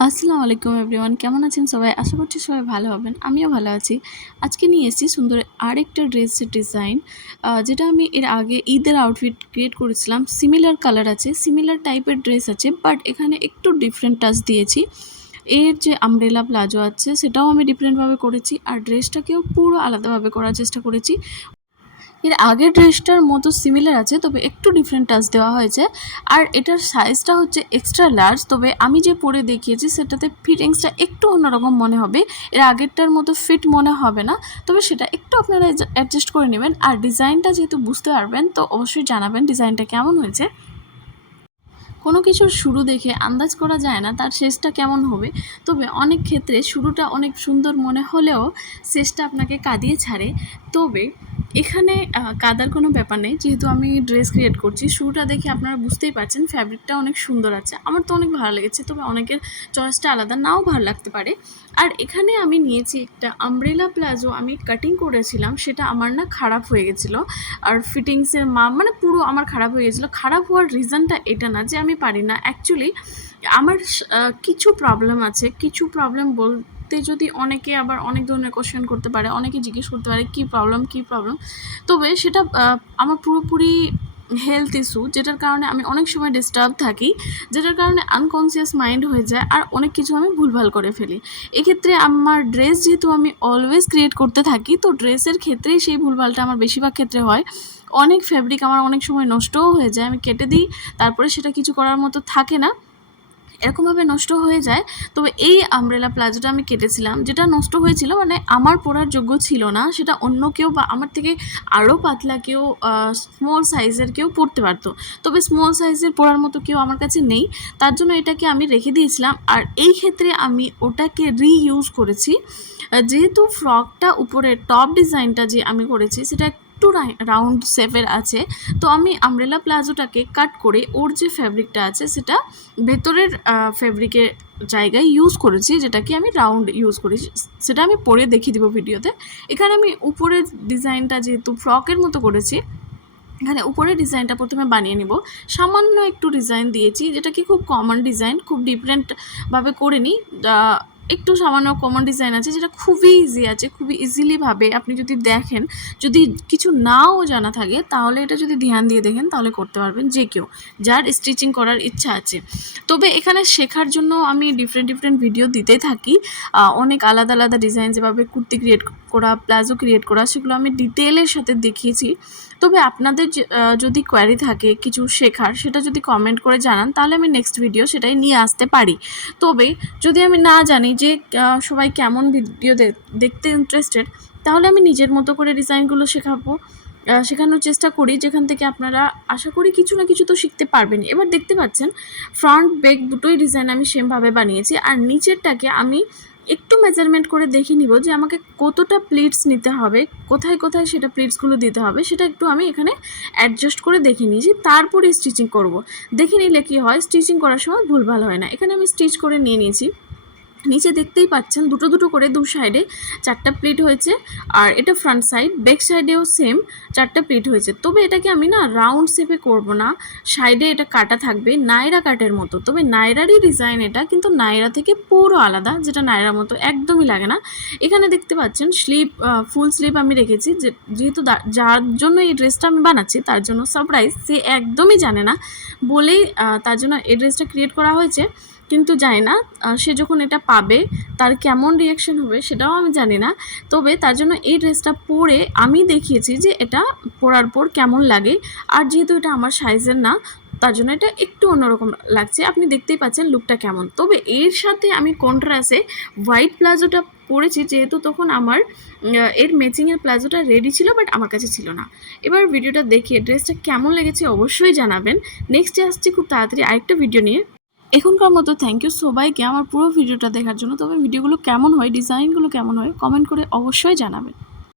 আসসালামু আলাইকুম এভরিওয়ান, কেমন আছেন সবাই? আশা করছি সবাই ভালো হবেন। আমিও ভালো আছি। আজকে নিয়ে এসেছি সুন্দর আরেকটা ড্রেসের ডিজাইন, যেটা আমি এর আগে ঈদের আউটফিট ক্রিয়েট করেছিলাম। সিমিলার কালার আছে, সিমিলার টাইপের ড্রেস আছে, বাট এখানে একটু ডিফারেন্ট টাচ দিয়েছি। এর যে আমব্রেলা প্লাজো আছে সেটাও আমি ডিফারেন্টভাবে করেছি, আর ড্রেসটাকেও পুরো আলাদাভাবে করার চেষ্টা করেছি। এর আগের ড্রেসটার মতো সিমিলার আছে, তবে একটু ডিফারেন্ট টাচ দেওয়া হয়েছে। আর এটার সাইজটা হচ্ছে এক্সট্রা লার্জ, তবে আমি যে পরে দেখিয়েছি সেটাতে ফিটিংসটা একটু অন্যরকম মনে হবে। এর আগেরটার মতো ফিট মনে হবে না, তবে সেটা একটু আপনারা অ্যাডজাস্ট করে নেবেন। আর ডিজাইনটা যেহেতু বুঝতে পারবেন, তো অবশ্যই জানাবেন ডিজাইনটা কেমন হয়েছে। কোনো কিছুর শুরু দেখে আন্দাজ করা যায় না তার শেষটা কেমন হবে, তবে অনেক ক্ষেত্রে শুরুটা অনেক সুন্দর মনে হলেও শেষটা আপনাকে কাঁদিয়ে ছাড়ে। তবে এখানে কাদার কোনো ব্যাপার নেই, যেহেতু আমি ড্রেস ক্রিয়েট করছি। শুরুটা দেখে আপনারা বুঝতেই পারছেন ফ্যাব্রিকটা অনেক সুন্দর আছে, আমার তো অনেক ভালো লেগেছে, তবে অনেকের চয়েসটা আলাদা নাও ভালো লাগতে পারে। আর এখানে আমি নিয়েছি একটা আমব্রেলা প্লাজো, আমি কাটিং করেছিলাম, সেটা আমার না খারাপ হয়ে গেছিলো। আর ফিটিংসের মানে পুরো আমার খারাপ হয়ে গেছিলো। খারাপ হওয়ার রিজনটা এটা না যে আমি পারি না, অ্যাকচুয়ালি আমার কিছু প্রবলেম আছে। কিছু প্রবলেম বলতে যদি অনেকে আবার অনেক ধরনের কোশ্চেন করতে পারে, অনেকে জিজ্ঞেস করতে পারে কী প্রবলেম, তবে সেটা আমার পুরোপুরি হেলথ ইস্যু, যেটার কারণে আমি অনেক সময় ডিস্টার্ব থাকি, যেটার কারণে আনকনসিয়াস মাইন্ড হয়ে যায়, আর অনেক কিছু আমি ভুলভাল করে ফেলি। এক্ষেত্রে আমার ড্রেস যেহেতু আমি অলওয়েজ ক্রিয়েট করতে থাকি, তো ড্রেসের ক্ষেত্রেই সেই ভুলভালটা আমার বেশিরভাগ ক্ষেত্রে হয়। অনেক ফ্যাব্রিক আমার অনেক সময় নষ্টও হয়ে যায়, আমি কেটে দিই, তারপরে সেটা কিছু করার মতো থাকে না, এরকমভাবে নষ্ট হয়ে যায়। তবে এই আমব্রেলা প্লাজোটা আমি কেটেছিলাম, যেটা নষ্ট হয়েছিল মানে আমার পরার যোগ্য ছিল না, সেটা অন্য কেউ বা আমার থেকে আরও পাতলা কেউ, স্মল সাইজের কেউ পরতে পারতো, তবে স্মল সাইজের পরার মতো কেউ আমার কাছে নেই। তার জন্য এটাকে আমি রেখে দিয়েছিলাম, আর এই ক্ষেত্রে আমি ওটাকে রিইউজ করেছি। যেহেতু ফ্রকটা উপরে টপ ডিজাইনটা যে আমি করেছি সেটা একটু রাউন্ড শেপের আছে, তো আমি আমব্রেলা প্লাজোটাকে কাট করে ওর যে ফ্যাব্রিকটা আছে সেটা ভেতরের ফ্যাব্রিকের জায়গায় ইউজ করেছি, যেটাকে আমি রাউন্ড ইউজ করেছি। সেটা আমি পরে দেখিয়ে দেবো ভিডিওতে। এখানে আমি উপরের ডিজাইনটা যেহেতু ফ্রকের মতো করেছি, এখানে উপরের ডিজাইনটা প্রথমে বানিয়ে নিব। সামান্য একটু ডিজাইন দিয়েছি, যেটা কি খুব কমন ডিজাইন, খুব ডিফারেন্টভাবে করিনি। একটু সামান্য কমন ডিজাইন আছে, যেটা খুবই ইজি আছে, খুবই ইজিলিভাবে আপনি যদি দেখেন, যদি কিছু নাও জানা থাকে তাহলে এটা যদি ধ্যান দিয়ে দেখেন তাহলে করতে পারবেন যে কেউ, যার স্টিচিং করার ইচ্ছা আছে। তবে এখানে শেখার জন্য আমি ডিফারেন্ট ভিডিও দিতে থাকি। অনেক আলাদা আলাদা ডিজাইন, যেভাবে কুর্তি ক্রিয়েট করা, প্লাজো ক্রিয়েট করা, সেগুলো আমি ডিটেলের সাথে দেখিয়েছি। তবে আপনাদের যদি কোয়ারি থাকে কিছু শেখার, সেটা যদি কমেন্ট করে জানান তাহলে আমি নেক্সট ভিডিও সেটাই নিয়ে আসতে পারি। তবে যদি আমি না জানি যে সবাই কেমন ভিডিও দেখতে ইন্টারেস্টেড, তাহলে আমি নিজের মতো করে ডিজাইনগুলো শেখানোর চেষ্টা করি, যেখান থেকে আপনারা আশা করি কিছু না কিছু তো শিখতে পারবেন। এবার দেখতে পাচ্ছেন ফ্রন্ট ব্যাক দুটোই ডিজাইন আমি সেমভাবে বানিয়েছি, আর নিচেরটাকে আমি একটু মেজারমেন্ট করে দেখে নিব যে আমাকে কতটা প্লিটস নিতে হবে, কোথায় কোথায় সেটা প্লিটসগুলো দিতে হবে, সেটা একটু আমি এখানে অ্যাডজাস্ট করে দেখে নিয়েছি, তারপরে স্টিচিং করব। দেখে নিলে কি হয়, স্টিচিং করার সময় ভুলভাল হয় না। এখানে আমি স্টিচ করে নিয়েছি। নিচে দেখতেই পাচ্ছেন দুটো করে দু সাইডে 4টা প্লিট হয়েছে, আর এটা ফ্রন্ট সাইড, ব্যাক সাইডেও সেম 4টা প্লিট হয়েছে। তবে এটাকে আমি না রাউন্ড শেপে করব না, সাইডে এটা কাটা থাকবে নায়রা কাটের মতো। তবে নায়রারই ডিজাইন এটা, কিন্তু নায়রা থেকে পুরো আলাদা, যেটা নায়রার মতো একদমই লাগে না। এখানে দেখতে পাচ্ছেন স্লিভ, ফুল স্লিভ আমি রেখেছি, যেহেতু যার জন্য এই ড্রেসটা আমি বানাচ্ছি তার জন্য সারপ্রাইজ, সে একদমই জানে না বলেই তার জন্য এই ড্রেসটা ক্রিয়েট করা হয়েছে। কিন্তু জানি না সে যখন এটা পাবে তার কেমন রিয়াকশন হবে, সেটাও আমি জানি না। তবে তার জন্য এই ড্রেসটা পরে আমি দেখিয়েছি যে এটা পরার পর কেমন লাগে। আর যেহেতু এটা আমার সাইজের না, তার জন্য এটা একটু অন্যরকম লাগছে। আপনি দেখতেই পাচ্ছেন লুকটা কেমন। তবে এর সাথে আমি কন্ট্রাস্টে হোয়াইট প্লাজোটা পরেছি, যেহেতু তখন আমার এর ম্যাচিংয়ের প্লাজোটা রেডি ছিল, বাট আমার কাছে ছিল না। এবার ভিডিওটা দেখিয়ে ড্রেসটা কেমন লেগেছে অবশ্যই জানাবেন। নেক্সটে আসছি খুব তাড়াতাড়ি আরেকটা ভিডিও নিয়ে। এখনকার মতো থ্যাংক ইউ সবাইকে আমার পুরো ভিডিওটা দেখার জন্য। তবে ভিডিওগুলো কেমন হয়, ডিজাইনগুলো কেমন হয়, কমেন্ট করে অবশ্যই জানাবেন।